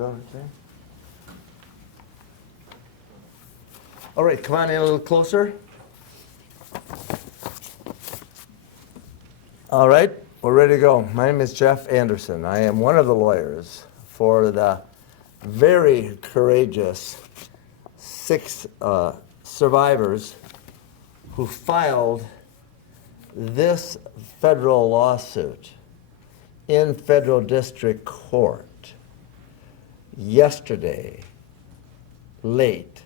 Okay. All right, come on in a little closer. All right, we're ready to go. My name is Jeff Anderson. I am one of the lawyers for the very courageous 6 survivors who filed this federal lawsuit in federal district court yesterday, late,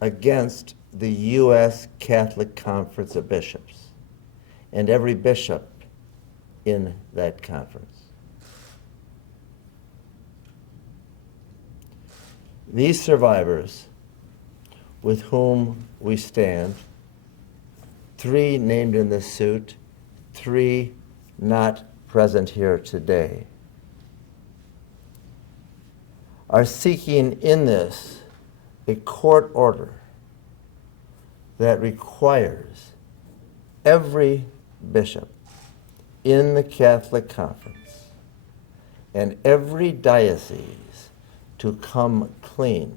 against the U.S. Catholic Conference of Bishops and every bishop in that conference. These survivors with whom we stand, 3 named in this suit, 3 not present here today, are seeking in this a court order that requires every bishop in the Catholic Conference and every diocese to come clean,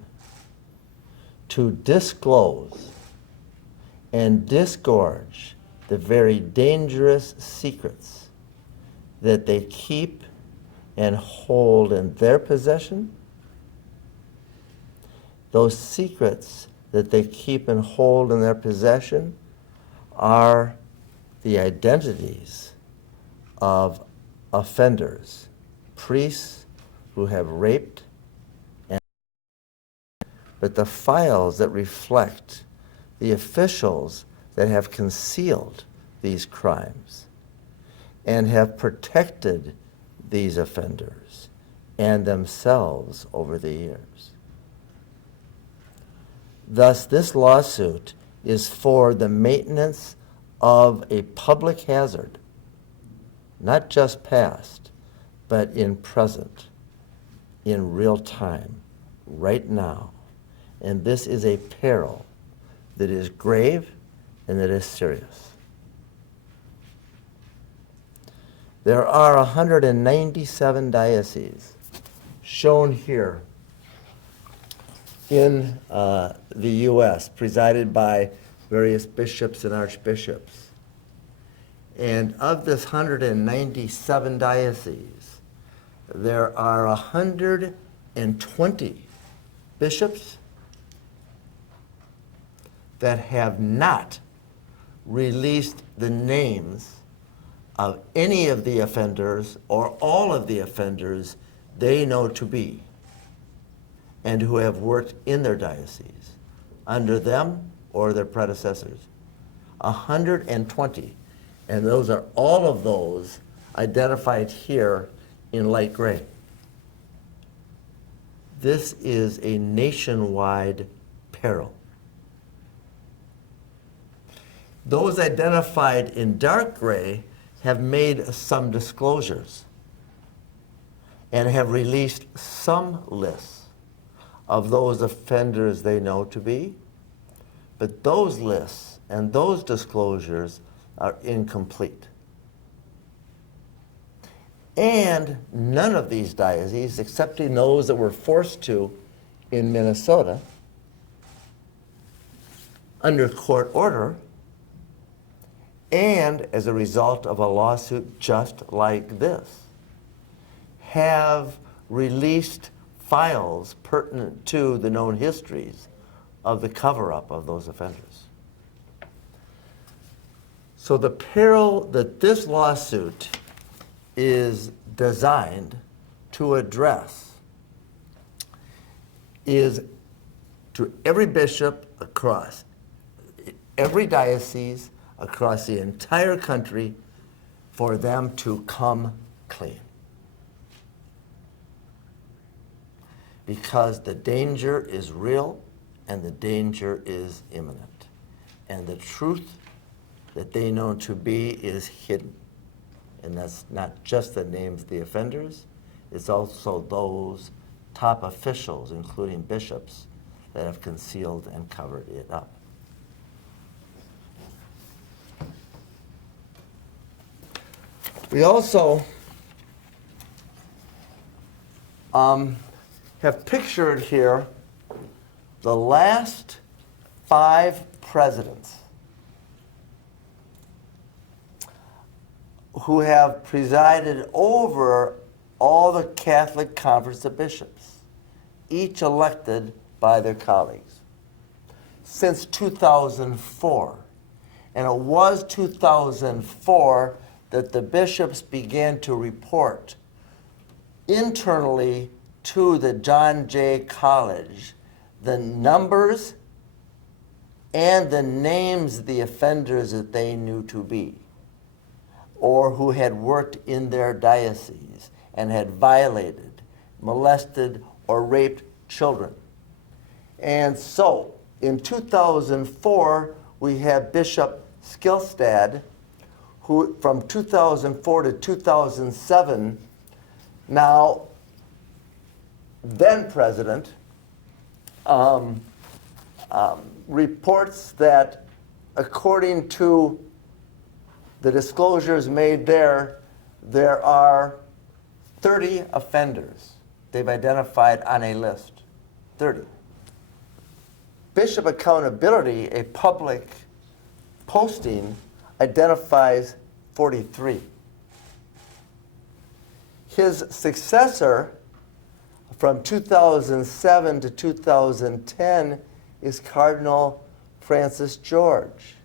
to disclose and disgorge the very dangerous secrets that they keep and hold in their possession. Those secrets that they keep and hold in their possession are the identities of offenders, priests who have raped, but the files that reflect the officials that have concealed these crimes and have protected these offenders and themselves over the years. Thus, this lawsuit is for the maintenance of a public hazard, not just past, but in present, in real time, right now. And this is a peril that is grave and that is serious. There are 197 dioceses shown here in the U.S., presided by various bishops and archbishops. And of this 197 dioceses, there are 120 bishops that have not released the names of any of the offenders or all of the offenders they know to be and who have worked in their diocese under them or their predecessors. 120. And those are all of those identified here in light gray. This is a nationwide peril. Those identified in dark gray have made some disclosures and have released some lists of those offenders they know to be, but those lists and those disclosures are incomplete. And none of these dioceses, excepting those that were forced to in Minnesota, under court order, and as a result of a lawsuit just like this, have released files pertinent to the known histories of the cover-up of those offenders. So the peril that this lawsuit is designed to address is to every bishop across every diocese across the entire country for them to come clean. Because the danger is real and the danger is imminent. And the truth that they know to be is hidden. And that's not just the names of the offenders, it's also those top officials, including bishops, that have concealed and covered it up. We also have pictured here the last 5 presidents who have presided over all the Catholic Conference of Bishops, each elected by their colleagues, since 2004. And it was 2004 that the bishops began to report internally to the John Jay College the numbers and the names of the offenders that they knew to be, or who had worked in their diocese and had violated, molested, or raped children. And so, in 2004, we have Bishop Skilstad, who from 2004 to 2007, now then president, reports that according to the disclosures made there are 30 offenders they've identified on a list. 30. Bishop Accountability, a public posting, identifies 43. His successor from 2007 to 2010 is Cardinal Francis George.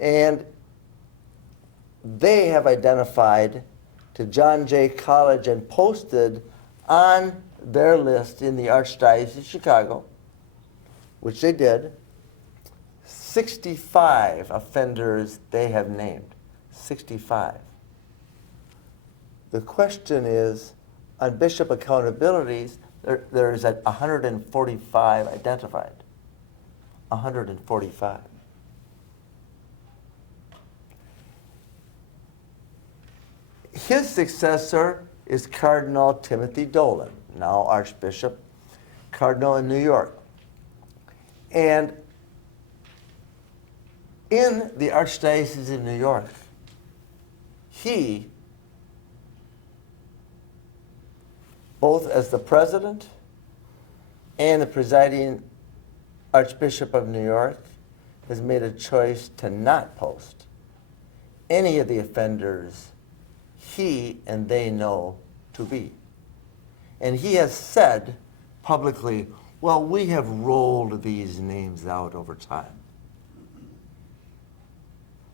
And they have identified to John Jay College and posted on their list in the Archdiocese of Chicago, which they did, 65 offenders they have named. 65. The question is, on bishop accountabilities, there's 145 identified. 145. His successor is Cardinal Timothy Dolan, now Archbishop, Cardinal in New York. And in the Archdiocese of New York, he, both as the president and the presiding Archbishop of New York, has made a choice to not post any of the offenders he and they know to be. And he has said publicly, well, we have rolled these names out over time.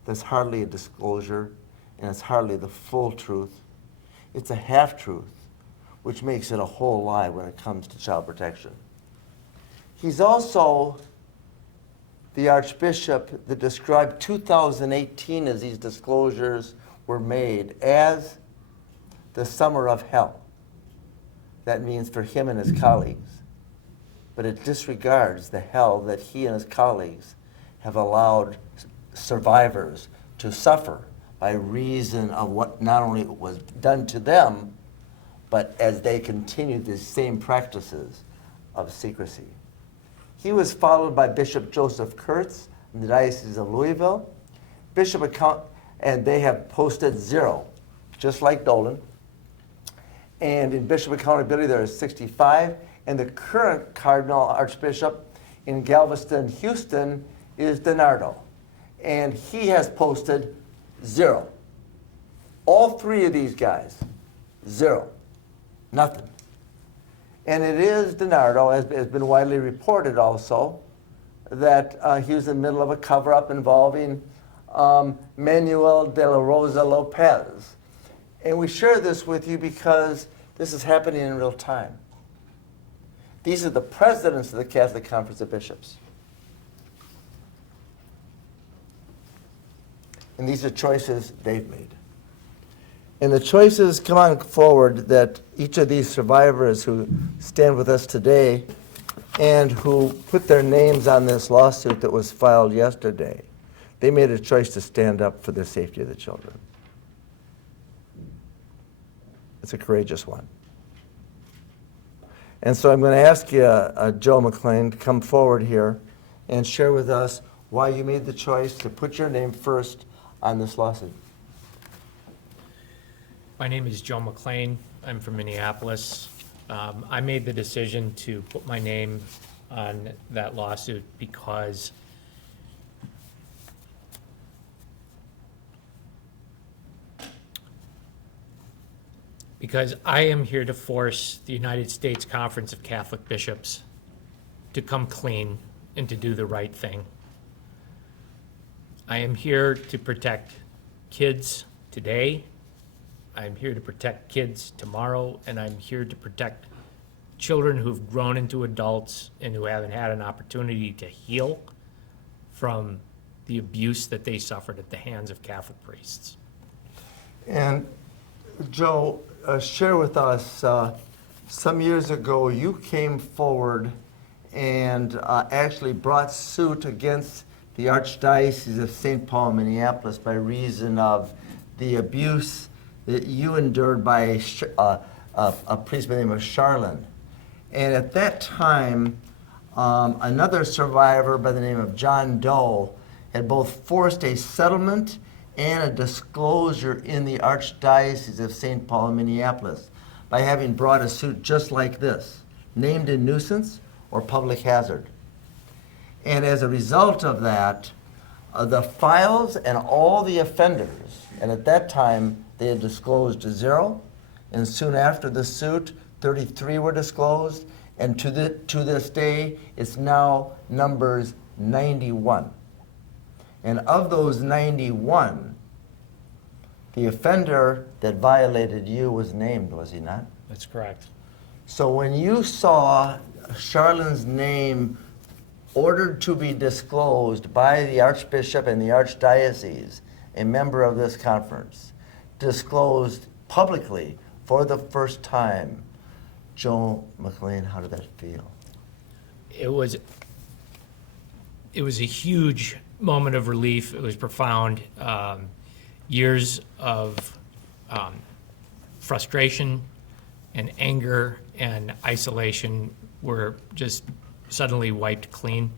That's hardly a disclosure, and it's hardly the full truth. It's a half-truth, which makes it a whole lie when it comes to child protection. He's also the Archbishop that described 2018 as these disclosures were made as the summer of hell. That means for him and his colleagues. But it disregards the hell that he and his colleagues have allowed survivors to suffer by reason of what not only was done to them, but as they continued the same practices of secrecy. He was followed by Bishop Joseph Kurtz in the Diocese of Louisville. And they have posted 0, just like Dolan. And in Bishop Accountability, there are 65. And the current Cardinal Archbishop in Galveston, Houston, is DiNardo. And he has posted 0. All 3 of these guys, 0. Nothing. And it is DiNardo, as has been widely reported also, that he was in the middle of a cover-up involving Manuel de la Rosa Lopez. And we share this with you because this is happening in real time. These are the presidents of the Catholic Conference of Bishops. And these are choices they've made. And the choices come on forward that each of these survivors who stand with us today and who put their names on this lawsuit that was filed yesterday, they made a choice to stand up for the safety of the children. It's a courageous one. And so I'm going to ask you, Joe McLean, to come forward here and share with us why you made the choice to put your name first on this lawsuit. My name is Joe McLean. I'm from Minneapolis. I made the decision to put my name on that lawsuit because I am here to force the United States Conference of Catholic Bishops to come clean and to do the right thing. I am here to protect kids today. I'm here to protect kids tomorrow, and I'm here to protect children who've grown into adults and who haven't had an opportunity to heal from the abuse that they suffered at the hands of Catholic priests. And Joe, share with us, some years ago you came forward and actually brought suit against the Archdiocese of St. Paul, Minneapolis, by reason of the abuse that you endured by a priest by the name of Charlin. And at that time, another survivor by the name of John Doe had both forced a settlement and a disclosure in the Archdiocese of St. Paul and Minneapolis by having brought a suit just like this, named a nuisance or public hazard. And as a result of that, the files and all the offenders, and at that time they had disclosed 0, and soon after the suit, 33 were disclosed, and to this day, it's now numbers 91. And of those 91, the offender that violated you was named, was he not? That's correct. So when you saw Charlin's name ordered to be disclosed by the Archbishop and the Archdiocese, a member of this conference, disclosed publicly for the first time, Joe McLean, how did that feel? It was a huge moment of relief. It was profound. Years of frustration and anger and isolation were just suddenly wiped clean.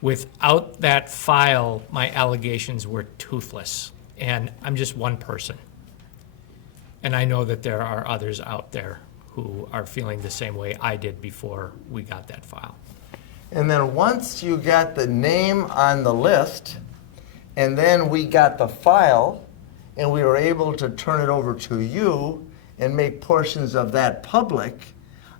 Without that file, my allegations were toothless, and I'm just one person. And I know that there are others out there who are feeling the same way I did before we got that file. And then once you got the name on the list, and then we got the file, and we were able to turn it over to you and make portions of that public,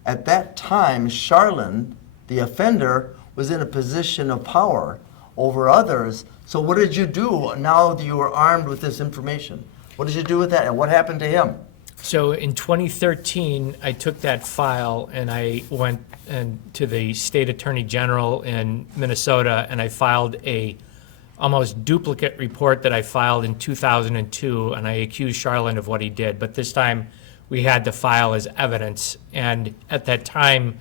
at that time, Charlin, the offender, was in a position of power over others. So what did you do now that you were armed with this information? What did you do with that, and what happened to him? So in 2013, I took that file and I went to the state attorney general in Minnesota, and I filed a almost duplicate report that I filed in 2002, and I accused Charlin of what he did. But this time, we had the file as evidence. And at that time,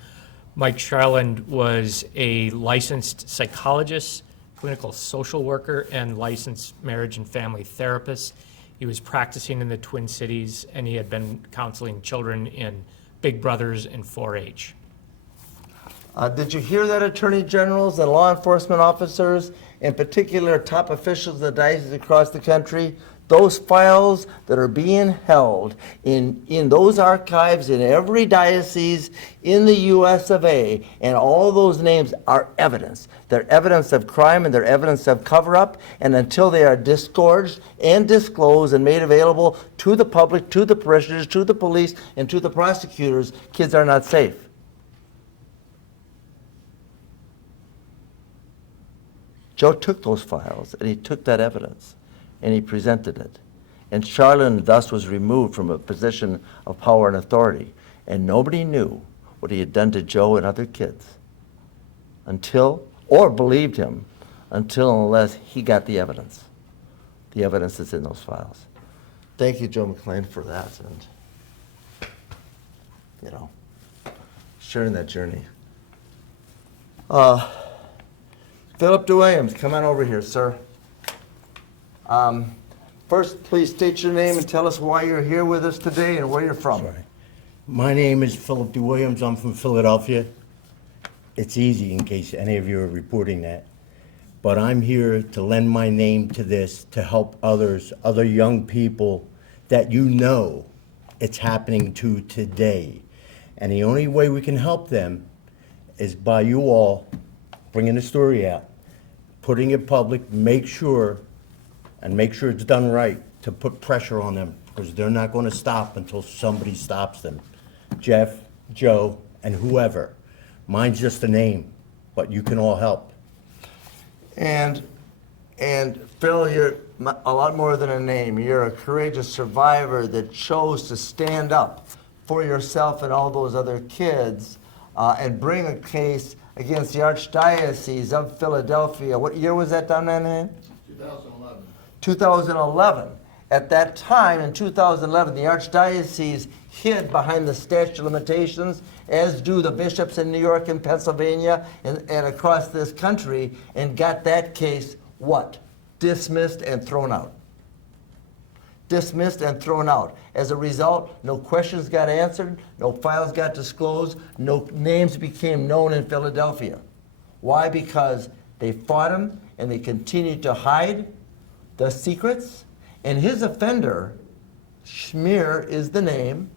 Mike Charlin was a licensed psychologist, clinical social worker, and licensed marriage and family therapist. He was practicing in the Twin Cities, and he had been counseling children in Big Brothers and 4-H. Did you hear that attorney generals and law enforcement officers, in particular top officials of the diocese across the country, those files that are being held in those archives in every diocese in the US of A, and all those names are evidence. They're evidence of crime and they're evidence of cover-up, and until they are disgorged and disclosed and made available to the public, to the parishioners, to the police, and to the prosecutors, kids are not safe. Joe took those files and he took that evidence and he presented it. And Charlin thus was removed from a position of power and authority. And nobody knew what he had done to Joe and other kids until, or believed him, until and unless he got the evidence that's in those files. Thank you, Joe McLean, for that, and, sharing that journey. Phillip DiWilliams, come on over here, sir. First, please state your name and tell us why you're here with us today and where you're from. Sorry. My name is Phillip DiWilliams. I'm from Philadelphia. It's easy in case any of you are reporting that. But I'm here to lend my name to this to help others, other young people that it's happening to today. And the only way we can help them is by you all bringing the story out, putting it public, make sure it's done right, to put pressure on them, because they're not going to stop until somebody stops them. Jeff, Joe, and whoever. Mine's just a name, but you can all help. And Phil, you're a lot more than a name. You're a courageous survivor that chose to stand up for yourself and all those other kids and bring a case against the Archdiocese of Philadelphia. What year was that down there? 2011. 2011. At that time, in 2011, the Archdiocese hid behind the statute of limitations, as do the bishops in New York and Pennsylvania and across this country, and got that case, what? Dismissed and thrown out. Dismissed and thrown out. As a result, no questions got answered, no files got disclosed, no names became known in Philadelphia. Why? Because they fought him and they continued to hide the secrets. And his offender, Schmier is the name,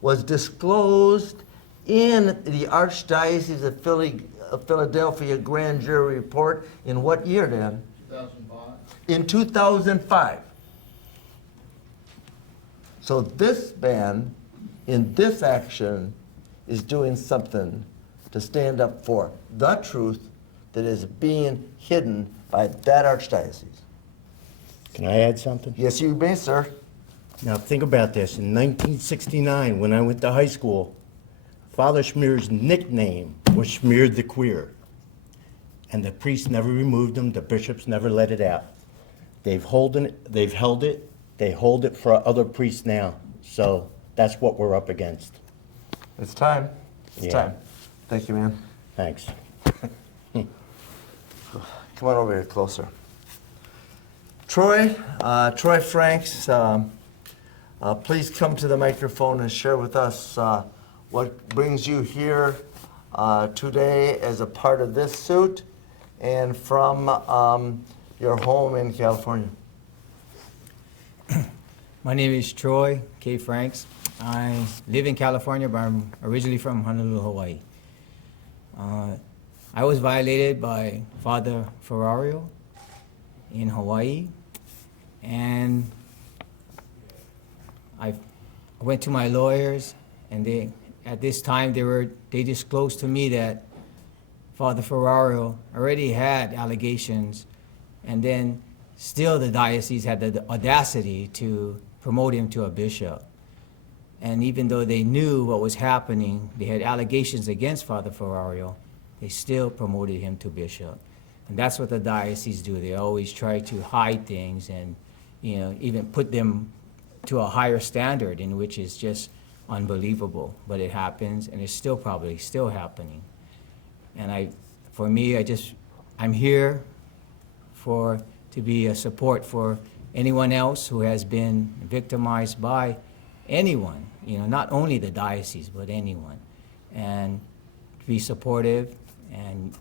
was disclosed in the Archdiocese of Philadelphia grand jury report in what year, Dan? 2005. In 2005. So this man, in this action, is doing something to stand up for the truth that is being hidden by that Archdiocese. Can I add something? Yes, you may, sir. Now think about this. In 1969, when I went to high school, Father Schmier's nickname was Schmier the Queer. And the priests never removed him, the bishops never let it out. They've held it, they hold it for other priests now. So that's what we're up against. It's time. It's Yeah. time. Thank you, man. Thanks. Come on over here closer. Troy Franks, please come to the microphone and share with us what brings you here today as a part of this suit and from your home in California. My name is Troy K. Franks. I live in California, but I'm originally from Honolulu, Hawaii. I was violated by Father Ferrario in Hawaii, and I went to my lawyers, and at this time they disclosed to me that Father Ferrario already had allegations, and then still the diocese had the audacity to promote him to a bishop. And even though they knew what was happening, they had allegations against Father Ferrario, they still promoted him to bishop. And that's what the diocese do. They always try to hide things and, even put them to a higher standard, in which is just unbelievable. But it happens, and it's still probably still happening. And I'm here to be a support for anyone else who has been victimized by anyone, not only the diocese, but anyone. And be supportive and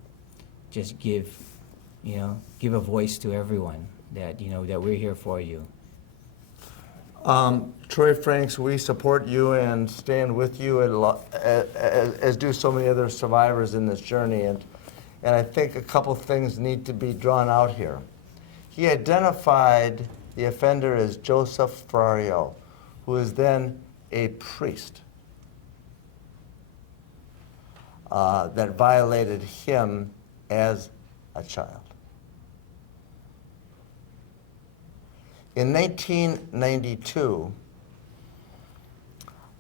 just give a voice to everyone that, that we're here for you. Troy Franks, we support you and stand with you, as do so many other survivors in this journey. And I think a couple things need to be drawn out here. He identified the offender as Joseph Ferrario, who is then a priest that violated him as a child. In 1992,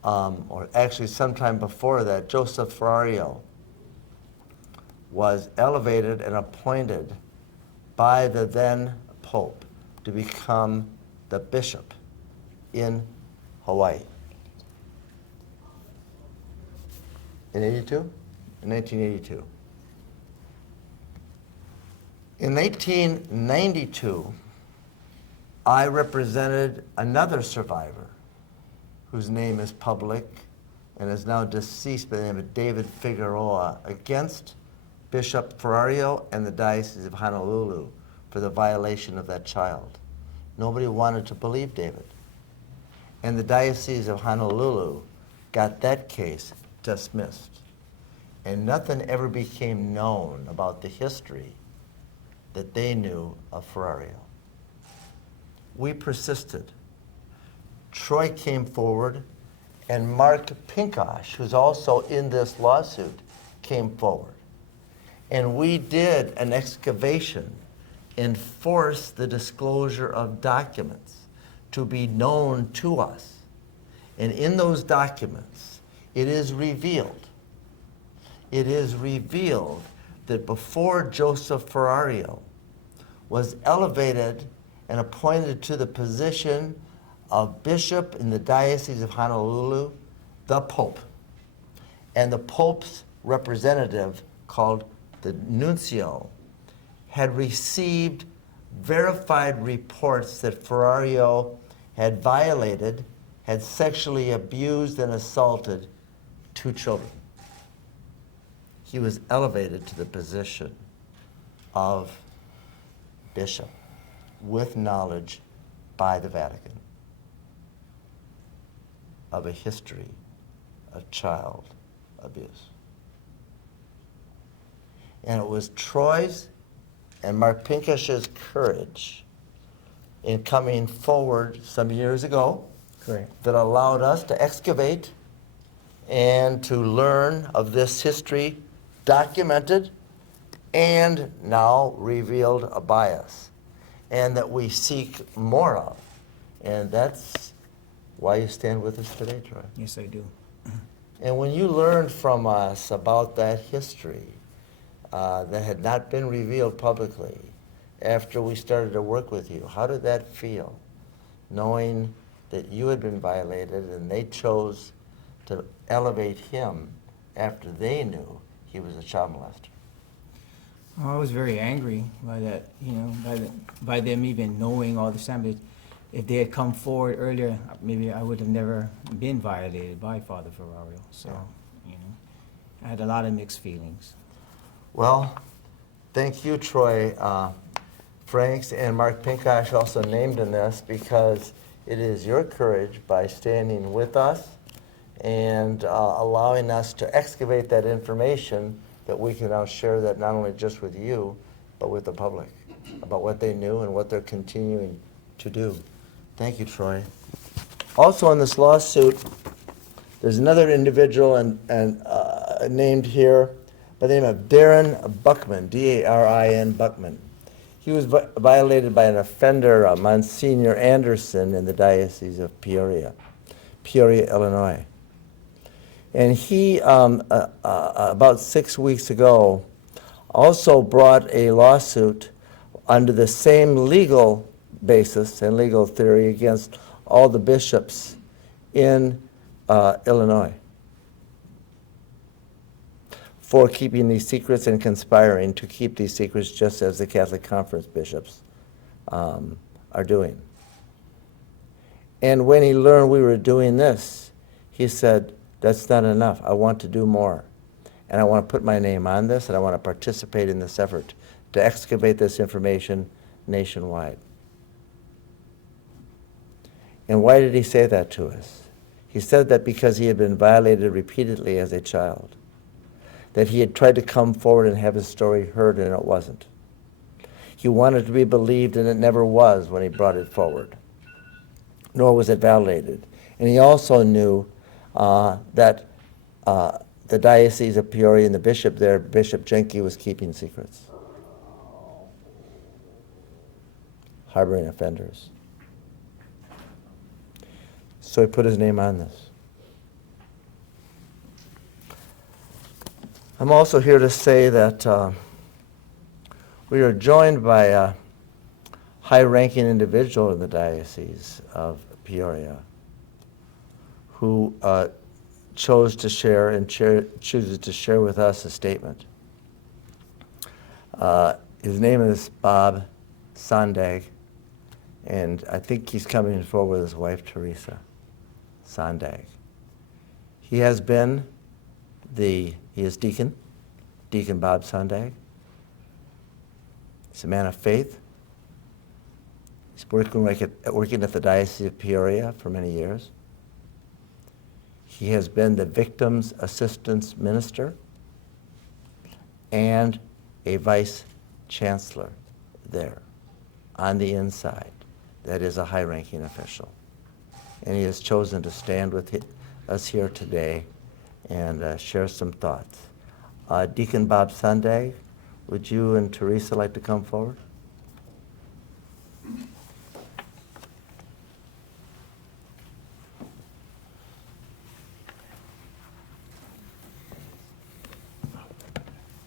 or actually sometime before that, Joseph Ferrario was elevated and appointed by the then Pope to become the bishop in Hawaii. In 82? In 1982. In 1992, I represented another survivor whose name is public and is now deceased by the name of David Figueroa against Bishop Ferrario and the Diocese of Honolulu for the violation of that child. Nobody wanted to believe David. And the Diocese of Honolulu got that case dismissed. And nothing ever became known about the history that they knew of Ferrario. We persisted. Troy came forward, and Mark Pinkosh, who's also in this lawsuit, came forward. And we did an excavation and forced the disclosure of documents to be known to us. And in those documents, it is revealed that before Joseph Ferrario was elevated and appointed to the position of bishop in the Diocese of Honolulu, the Pope, and the Pope's representative, called the nuncio, had received verified reports that Ferrario had violated, had sexually abused and assaulted 2 children. He was elevated to the position of bishop with knowledge by the Vatican of a history of child abuse. And it was Troy's and Mark Pinkosh's courage in coming forward some years ago that allowed us to excavate and to learn of this history documented and now revealed by us, and that we seek more of. And that's why you stand with us today, Troy. Yes, I do. And when you learned from us about that history that had not been revealed publicly after we started to work with you, how did that feel, knowing that you had been violated and they chose to elevate him after they knew he was a child molester? I was very angry by that, by them even knowing all this time. But if they had come forward earlier, maybe I would have never been violated by Father Ferrario. So, I had a lot of mixed feelings. Well, thank you, Troy Franks and Mark Pinkosh also named in this, because it is your courage by standing with us and allowing us to excavate that information that we can now share that not only just with you, but with the public, about what they knew and what they're continuing to do. Thank you, Troy. Also in this lawsuit, there's another individual named here by the name of Darren Buckman, D-A-R-I-N Buckman. He was violated by an offender, Monsignor Anderson, in the Diocese of Peoria, Illinois. And he, about 6 weeks ago, also brought a lawsuit under the same legal basis and legal theory against all the bishops in Illinois for keeping these secrets and conspiring to keep these secrets, just as the Catholic Conference bishops are doing. And when he learned we were doing this, he said, "That's not enough. I want to do more. And I want to put my name on this, and I want to participate in this effort to excavate this information nationwide." And why did he say that to us? He said that because he had been violated repeatedly as a child, that he had tried to come forward and have his story heard, and it wasn't. He wanted to be believed, and it never was when he brought it forward, nor was it validated. And he also knew that the Diocese of Peoria and the bishop there, Bishop Jenke, was keeping secrets, harboring offenders. So he put his name on this. I'm also here to say that we are joined by a high-ranking individual in the Diocese of Peoria who chose to share and chooses to share with us a statement. His name is Bob Sondag, and I think he's coming forward with his wife, Teresa Sondag. He has been he is Deacon Bob Sondag. He's a man of faith. He's working at the Diocese of Peoria for many years. He has been the victim's assistance minister and a vice chancellor there on the inside. That is a high-ranking official. And he has chosen to stand with us here today and share some thoughts. Deacon Bob Sondag, would you and Teresa like to come forward?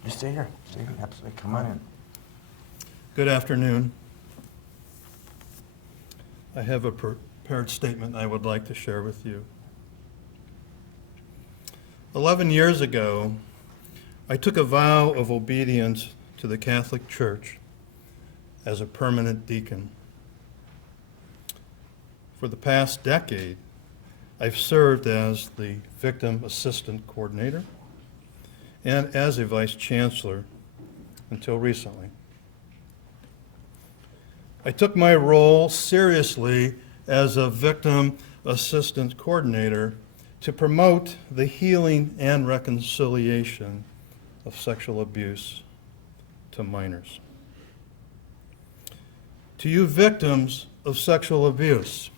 You stay here. Stay here. Absolutely. Come on in. Good afternoon. I have a prepared statement I would like to share with you. 11 years ago, I took a vow of obedience to the Catholic Church as a permanent deacon. For the past decade, I've served as the Victim Assistant Coordinator and as a Vice Chancellor until recently. I took my role seriously as a Victim Assistant Coordinator to promote the healing and reconciliation of sexual abuse to minors. To you victims of sexual abuse,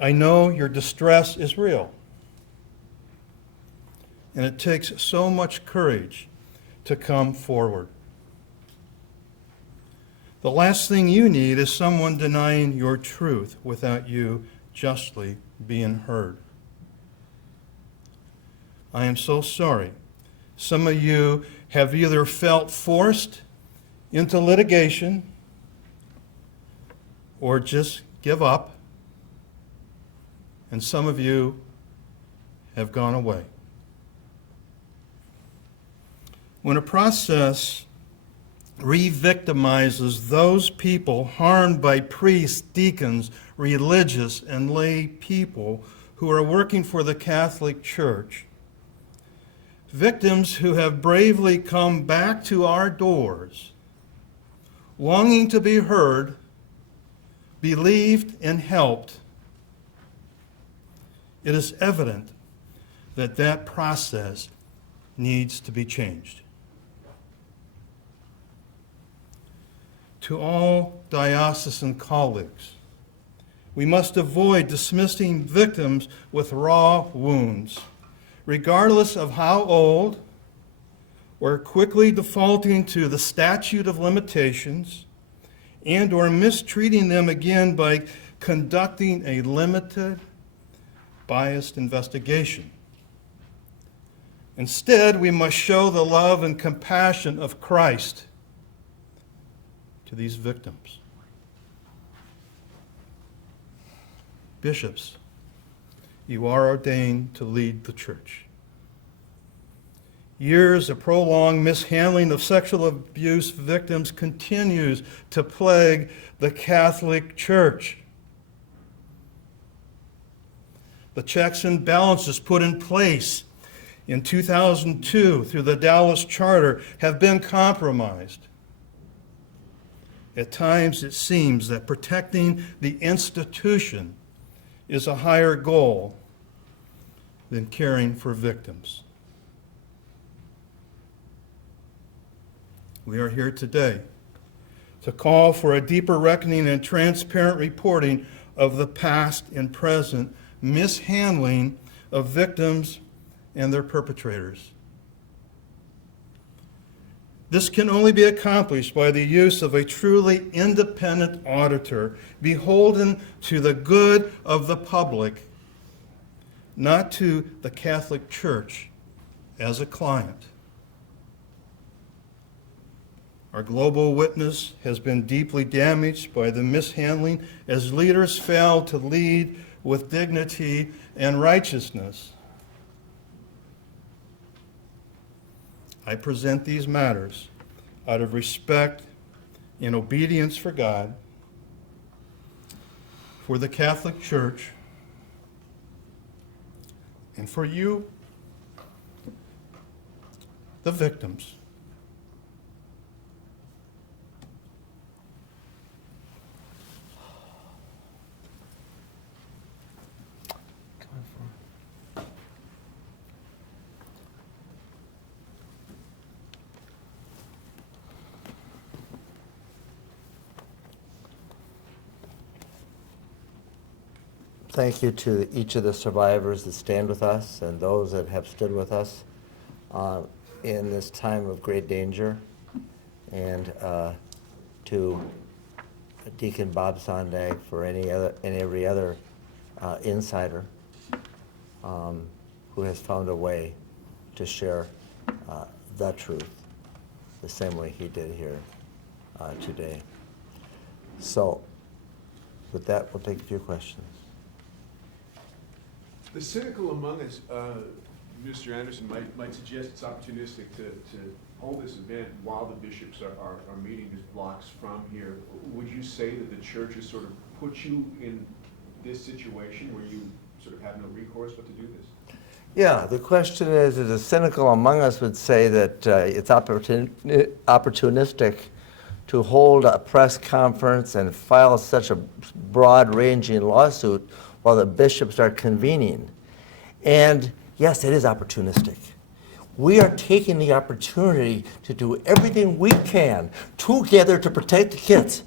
I know your distress is real, and it takes so much courage to come forward. The last thing you need is someone denying your truth without you justly being heard. I am so sorry. Some of you have either felt forced into litigation or just give up, and some of you have gone away. When a process re-victimizes those people harmed by priests, deacons, religious, and lay people who are working for the Catholic Church, victims who have bravely come back to our doors, longing to be heard, believed, and helped, it is evident that that process needs to be changed. To all diocesan colleagues, we must avoid dismissing victims with raw wounds, regardless of how old, or quickly defaulting to the statute of limitations, and or mistreating them again by conducting a limited, biased investigation. Instead, we must show the love and compassion of Christ to these victims. Bishops, you are ordained to lead the church. Years of prolonged mishandling of sexual abuse victims continues to plague the Catholic Church. The checks and balances put in place in 2002 through the Dallas Charter have been compromised. At times it seems that protecting the institution is a higher goal than caring for victims. We are here today to call for a deeper reckoning and transparent reporting of the past and present mishandling of victims and their perpetrators. This can only be accomplished by the use of a truly independent auditor, beholden to the good of the public, not to the Catholic Church as a client. Our global witness has been deeply damaged by the mishandling as leaders fail to lead with dignity and righteousness. I present these matters out of respect and obedience for God, for the Catholic Church, and for you, the victims. thank you to each of the survivors that stand with us and those that have stood with us in this time of great danger, and to Deacon Bob Sondag for any other and every other insider who has found a way to share the truth the same way he did here today. So with that, we'll take a few questions. The cynical among us, Mr. Anderson, might suggest it's opportunistic to hold this event while the bishops are meeting as blocks from here. Would you say that the church has sort of put you in this situation where you sort of have no recourse but to do this? Yeah, the question is the cynical among us would say that it's opportunistic to hold a press conference and file such a broad-ranging lawsuit while the bishops are convening. And yes, it is opportunistic. We are taking the opportunity to do everything we can together to protect the kids,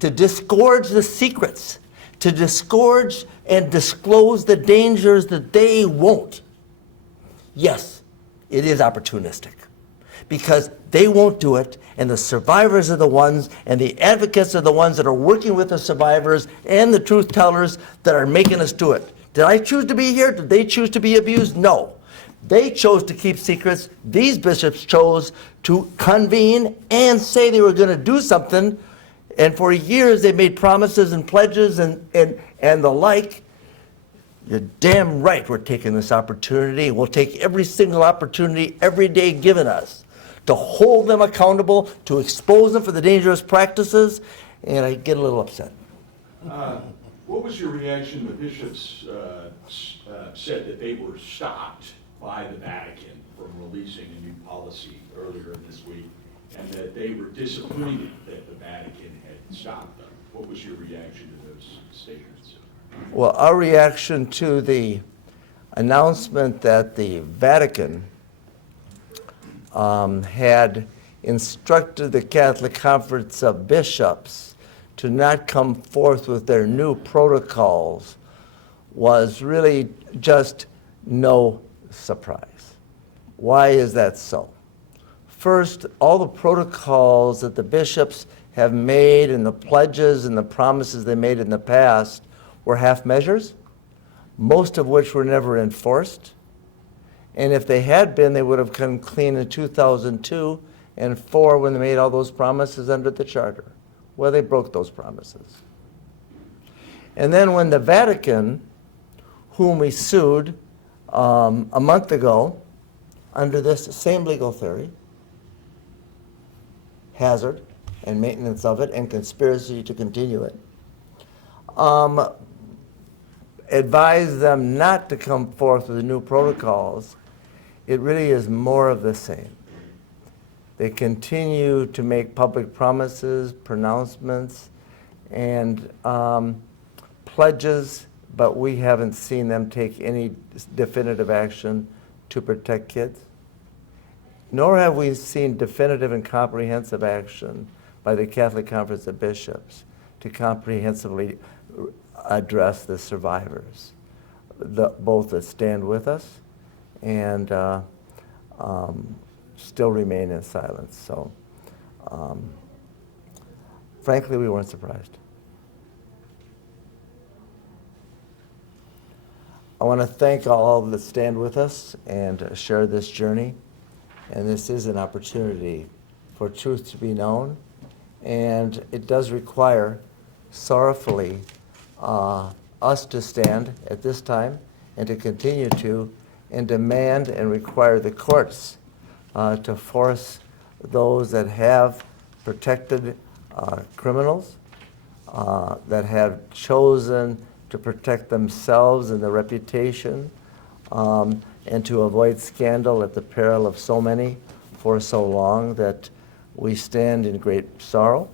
to disgorge the secrets, to disgorge and disclose the dangers that they won't. Yes, it is opportunistic because they won't do it, and the survivors are the ones, and the advocates are the ones that are working with the survivors and the truth tellers that are making us do it. Did I choose to be here? Did they choose to be abused? No. They chose to keep secrets. These bishops chose to convene and say they were going to do something, and for years they made promises and pledges and the like. You're damn right we're taking this opportunity. We'll take every single opportunity every day given us to hold them accountable, to expose them for the dangerous practices, and I get a little upset. What was your reaction when bishops said that they were stopped by the Vatican from releasing a new policy earlier this week, and that they were disappointed that the Vatican had stopped them? What was your reaction to those statements? Well, our reaction to the announcement that the Vatican had instructed the Catholic Conference of Bishops to not come forth with their new protocols was really just no surprise. Why is that so? First, all the protocols that the bishops have made and the pledges and the promises they made in the past were half measures, most of which were never enforced. And if they had been, they would have come clean in 2002 and 2004 when they made all those promises under the charter. Well, they broke those promises. And then when the Vatican, whom we sued a month ago under this same legal theory, hazard and maintenance of it and conspiracy to continue it, advised them not to come forth with the new protocols, it really is more of the same. They continue to make public promises, pronouncements, and pledges, but we haven't seen them take any definitive action to protect kids. Nor have we seen definitive and comprehensive action by the Catholic Conference of Bishops to comprehensively address the survivors, both that stand with us and still remain in silence. So, frankly, we weren't surprised. I want to thank all that stand with us and share this journey. And this is an opportunity for truth to be known. And it does require, sorrowfully, us to stand at this time and to continue to and demand and require the courts to force those that have protected criminals, that have chosen to protect themselves and their reputation, and to avoid scandal at the peril of so many for so long, that we stand in great sorrow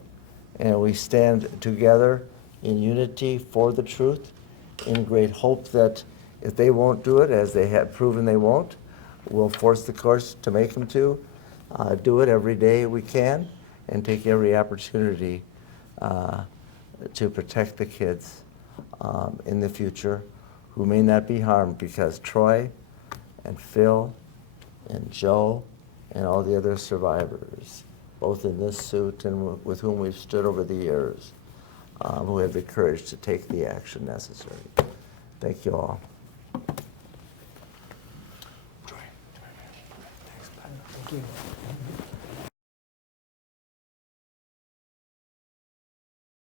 and we stand together in unity for the truth, in great hope that if they won't do it, as they have proven they won't, we'll force the courts to make them to do it every day we can and take every opportunity to protect the kids in the future who may not be harmed, because Troy and Phil and Joe and all the other survivors, both in this suit and with whom we've stood over the years, who have the courage to take the action necessary. Thank you all. Thank you.